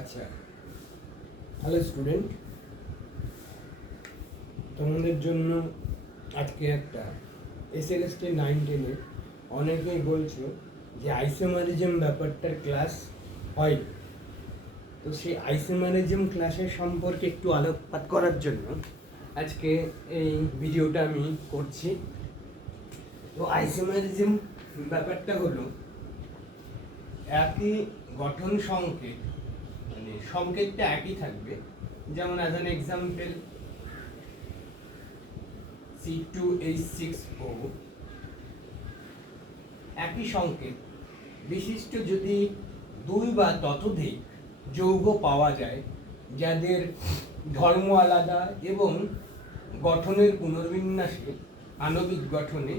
আচ্ছা, hello student, তোমাদের জন্য আজকে একটা এসএলএসটি 9-10-এ অনেকেই বলছো যে আইসোমারিজম ব্যাপারটার ক্লাস হয়, তো সেই আইসোমারিজম ক্লাসের সম্পর্কে একটু আলোকপাত করার জন্য আজকে এই ভিডিওটা আমি করছি। তো আইসোমারিজম ব্যাপারটা হলো একই গঠন সংকেত, মানে সংকেতটা একই থাকবে। যেমন অ্যাজ অ্যান এক্সাম্পল C2H6O, একই সংকেত বিশিষ্ট যদি দুই বা ততোধিক যৌগ পাওয়া যায় যাদের ধর্ম আলাদা এবং গঠনের পুনর্বিন্যাসে আণবিক গঠনে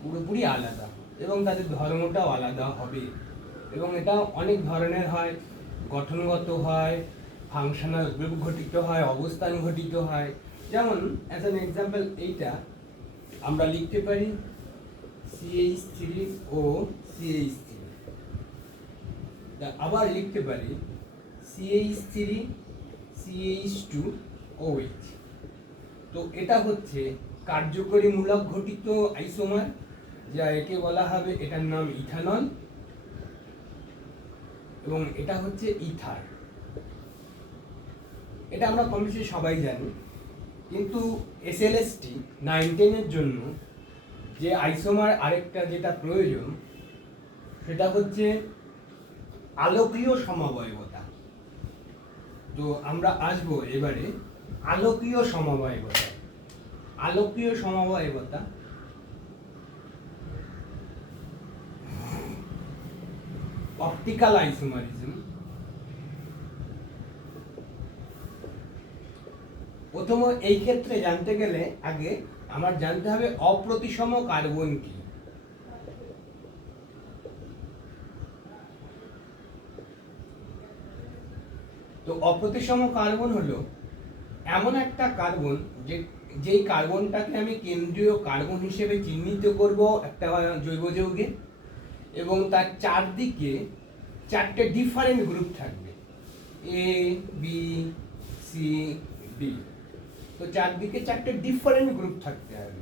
পুরোপুরি আলাদা এবং তাদের ধর্মটাও আলাদা হবে, এবং এটা অনেক ধরনের হয়, গঠনগত হয়, ফাংশনাল গ্রুপ ঘটিত হয়, অবস্থান ঘটিত হয়। যেমন অ্যাজ অ্যান এক্সাম্পল এইটা আমরা লিখতে পারি CH3O CH3, আবার লিখতে পারি CH3 CH2OH। তো এটা হচ্ছে কার্যকরী মূলক ঘটিত আইসোমার, যা একে বলা হবে, এটার নাম ইথানল, এবং এটা হচ্ছে ইথার। এটা আমরা কম বেশি সবাই জানি, কিন্তু এসএলএসটি 9-10-এর জন্য যে আইসোমার আরেকটা যেটা প্রয়োজন সেটা হচ্ছে আলোকীয় সমবায়বতা। তো আমরা আসবো এবারে আলোকীয় সমবায়বতা। আলোকীয় সমবায়বতা অপটিক্যাল আইসোমারিজম। প্রথম এই ক্ষেত্রে জানতে গেলে আগে আমার জানতে হবে অপ্রতিসম কার্বন কি। তো অপ্রতিসম কার্বন হলো এমন একটা কার্বন যেই কার্বনটাকে আমি কেন্দ্রীয় কার্বন হিসেবে চিহ্নিত করব একটা জৈব যৌগে, এবং তার চারদিকে চারটে ডিফারেন্ট গ্রুপ থাকবে, A B C D। তো চারদিকে চারটে ডিফারেন্ট গ্রুপ থাকতে হবে,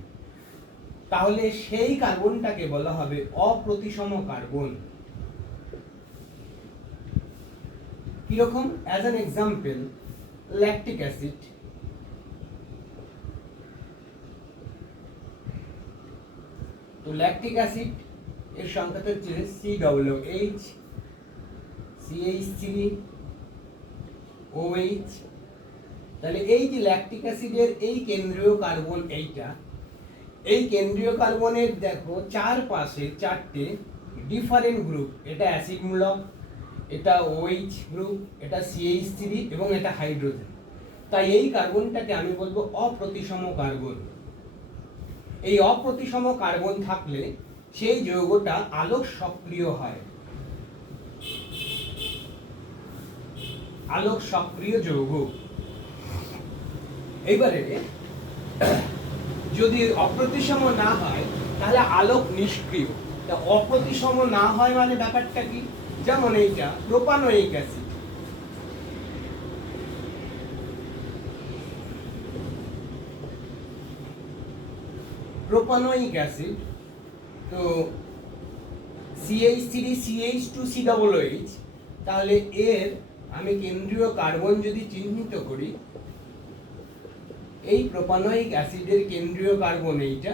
তাহলে সেই কার্বনটাকে বলা হবে অপ্রতিসম কার্বন। কিরকম? As an example lactic acid. তো ল্যাকটিক অ্যাসিড এর সংখ্যাটা হচ্ছে COOH CH3OH। তাহলে এই যে ল্যাকটিক অ্যাসিডের এই কেন্দ্রীয় কার্বন, এই কেন্দ্রীয় কার্বনের দেখো চারপাশে চারটে ডিফারেন্ট গ্রুপ, এটা অ্যাসিড মূলক, এটা OH গ্রুপ, এটা CH3 এবং এটা হাইড্রোজেন। তাই এই কার্বনটাকে আমি বলবো অপ্রতিসম কার্বন। এই অপ্রতিসম কার্বন থাকলে সেই যৌগটা আলোক সক্রিয় হয়, আলোক সক্রিয় যৌগ। এইবারে যদি অপ্রতিসম না হয় তাহলে আলোক নিষ্ক্রিয়। তা অপ্রতিসম না হয় মানে ব্যাপারটা কি? যেমন এইটা প্রোপানোয়িক অ্যাসিড। প্রোপানোয়িক অ্যাসিড, তো CH3 CH2COOH, তাহলে এর আমি কেন্দ্রীয় কার্বন যদি চিহ্নিত করি, এই প্রোপানোয়িক অ্যাসিডের কেন্দ্রীয় কার্বন এইটা,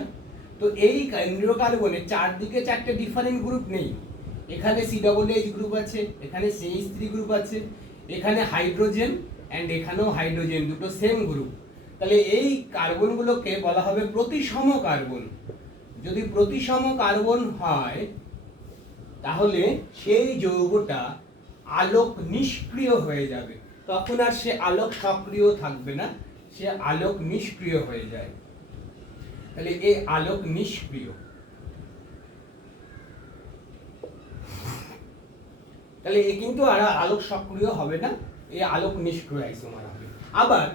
তো এই কেন্দ্রীয় কার্বনের চারদিকে চারটে ডিফারেন্ট গ্রুপ নেই। এখানে COOH গ্রুপ আছে, এখানে CH3 গ্রুপ আছে, এখানে হাইড্রোজেন অ্যান্ড এখানেও হাইড্রোজেন, দুটো সেম গ্রুপ। তাহলে এই কার্বনগুলোকে বলা হবে প্রতিসম কার্বন। যদি প্রতিসম কার্বন হয় তাহলে সেই যৌগটা আলোক নিষ্ক্রিয় হয়ে যাবে, তখন আর সে আলোক সক্রিয় থাকবে না, সে আলোক নিষ্ক্রিয় হয়ে যায়। তাহলে এই আলোক নিষ্ক্রিয়, তাহলে এ কিন্তু আর আলোক সক্রিয় হবে না, এই আলোক নিষ্ক্রিয় আইসোমার হবে। আবার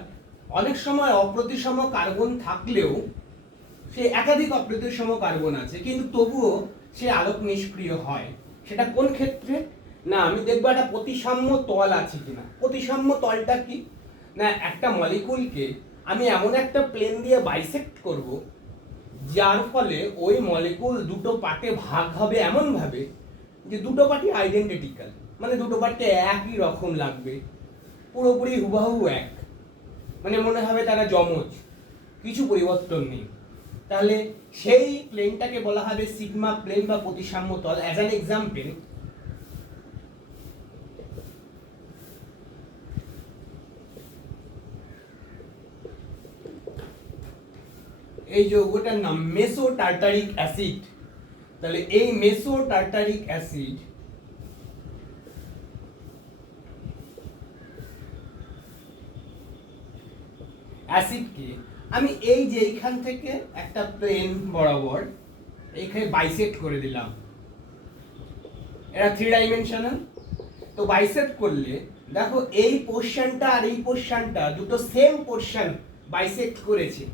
অনেক সময় অপ্রতিসম কার্বন থাকলেও সে একাধিক অপ্রতিসম কার্বন আছে, কিন্তু তবুও সে আলোক নিষ্ক্রিয় হয়। সেটা কোন ক্ষেত্রে? না, আমি দেখবো একটা প্রতিসাম্য তল আছে কিনা। প্রতিসাম্য তলটা কি না, একটা মলিকুলকে আমি এমন একটা প্লেন দিয়ে বাইসেক্ট করব যার ফলে ওই মলিকুল দুটো পার্টে ভাগ হবে এমন ভাবে যে দুটো পার্টি আইডেন্টিক্যাল, মানে দুটো পার্টে একই রকম লাগবে, পুরোপুরি হুবহু এক, মানে মনে হবে তারা যমজ, কিছু পরিবর্তন নেই। তাহলে সেই প্লেনটাকে বলা হবে সিগমা প্লেন বা প্রতিসাম্য তল। অ্যাজ অ্যান এক্সাম্পল, এই যৌগটার নাম মেসো টার্টারিক অ্যাসিড। তাহলে এই মেসো টার্টারিক অ্যাসিড অ্যাসিডকে আমি এই যে এইখান থেকে একটা প্লেন বরাবর এইখানে বাইসেক্ট করে দিলাম, এটা 3 ডাইমেনশনাল। তো বাইসেক্ট করলে দেখো এই পোরশনটা আর এই পোরশনটা দুটো সেম পোরশন বাইসেক্ট করেছে,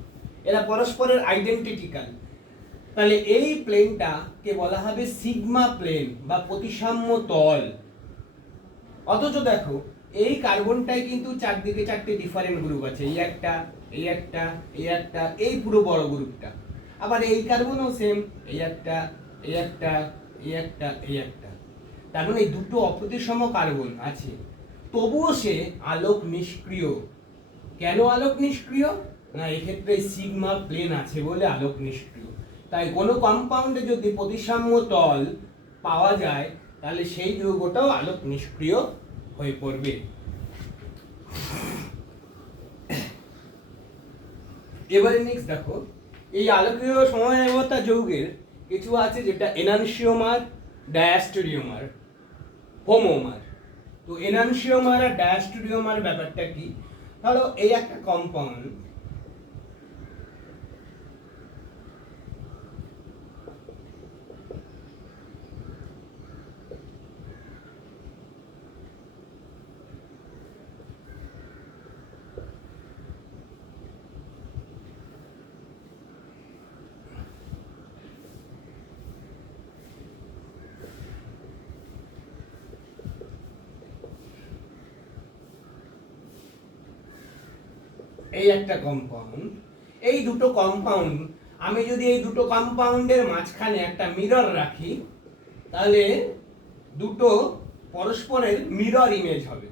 এরা পরস্পরের আইডেন্টিক্যাল। তাহলে এই প্লেনটাকে বলা হবে সিগমা প্লেন বা প্রতিসাম্য তল। অথচ দেখো এই কার্বনটাই কিন্তু চারদিকে চারটে ডিফারেন্ট গ্রুপ আছে, এই একটা, এই একটা, এই একটা, এই পুরো বড় গ্রুপটা। আবার এই কার্বনও সেম, এই একটা, এই একটা, এই একটা, এই একটা। তার মানে এই দুটো অপ্রতিসম কার্বন আছে, তবুও সে আলোক নিষ্ক্রিয়। কেন আলোক নিষ্ক্রিয়? না, এক্ষেত্রে সিগমা প্লেন আছে বলে আলোক নিষ্ক্রিয়। তাই কোনো কম্পাউন্ডে যদি প্রতিসাম্য তল পাওয়া যায় তাহলে সেই যৌগটাও আলোক নিষ্ক্রিয় হয়ে পড়বে। এবারে নেক্সট দেখো, এই আলোকীয় সময়াবতা যৌগের কিছু আছে যেটা এনানসিওমার, ডায়াস্টেরিওমার, হোমোমার। তো এনানসিওমার আর ডায়াস্টেরিওমার ব্যাপারটা কি? ধরো এই একটা কম্পাউন্ড, এই একটা কম্পাউন্ড, এই দুটো কম্পাউন্ড আমি যদি এই দুটো কম্পাউন্ডের মাঝখানে একটা মিরর রাখি তাহলে দুটো পরস্পরের মিরর ইমেজ হবে।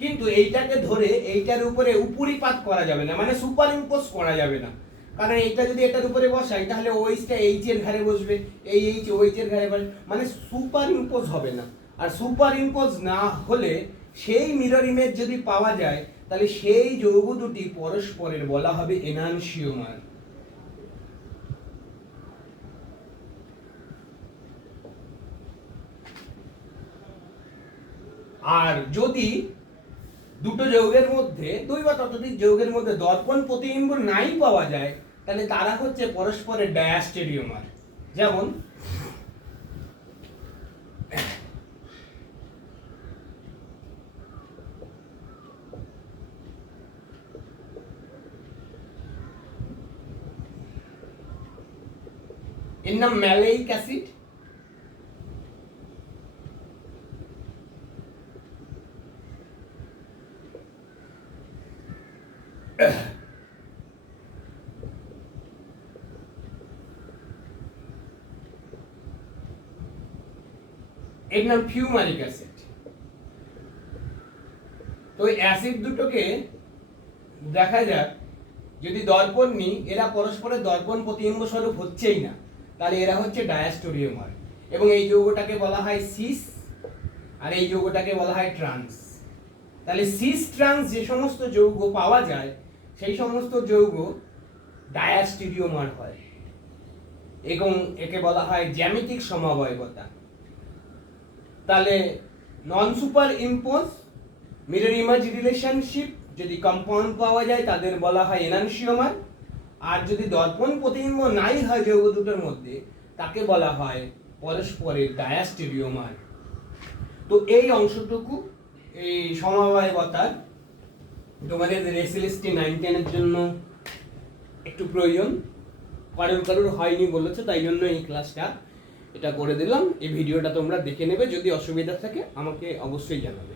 কিন্তু এইটাকে ধরে এইটার উপরে উপরিপাত করা যাবে না, মানে সুপার ইম্পোজ করা যাবে না। কারণ এইটা যদি এটার উপরে বসাই তাহলে ওইচটা এইচ এর ঘাড়ে বসবে, এই এইচ ওইচ এর ঘাড়ে বসবে, মানে সুপার ইম্পোজ হবে না। আর সুপার ইম্পোজ না হলে সেই মিরর ইমেজ যদি পাওয়া যায় তাহলে সেই যৌগ দুটি পরস্পরের বলা হবে এনানসিওমার। আর যদি দুটো যৌগের মধ্যে, দুই বা ততোধিক যৌগের মধ্যে দর্পণ প্রতিবিম্ব নাই পাওয়া যায় তাহলে তারা হচ্ছে পরস্পরের ডায়াস্টেরিওমার। যেমন এর নাম ম্যালেইক অ্যাসিড, এর নাম ফিউমারিক অ্যাসিড। তো এই অ্যাসিড দুটোকে দেখা যাক যদি দর্পণ নিই, এরা পরস্পরের দর্পণ প্রতিবিম্ব স্বরূপ হচ্ছেই না, তাহলে এরা হচ্ছে ডায়াস্টেরিওমার। এবং এই যৌগটাকে বলা হয় সিস আর এই যৌগটাকে বলা হয় ট্রান্স। তাহলে সিস ট্রান্স যে সমস্ত যৌগ পাওয়া যায় সেই সমস্ত যৌগ ডায়াস্টেরিওমার হয় এবং একে বলা হয় জ্যামিতিক সমবায়বতা। তাহলে non super impose mirror image relationship যদি কম্পাউন্ড পাওয়া যায় তাদের বলা হয় এনানসিওমার। আর যদি দর্পণ প্রতিবিম্ব নাই হয় যৌগ দুটোর মধ্যে তাকে বলা হয় পরস্পরের ডায়াস্টেরিওমার। তো এই অংশটুকু এই সমবায়বতার তোমাদের রেসিলিস্টি 9-10 এর জন্য একটু প্রয়োজন, কারোর হয়নি বলেছে তাই জন্য এই ক্লাসটা এটা করে দিলাম। এই ভিডিওটা তোমরা দেখে নেবে, যদি অসুবিধা থাকে আমাকে অবশ্যই জানাবে।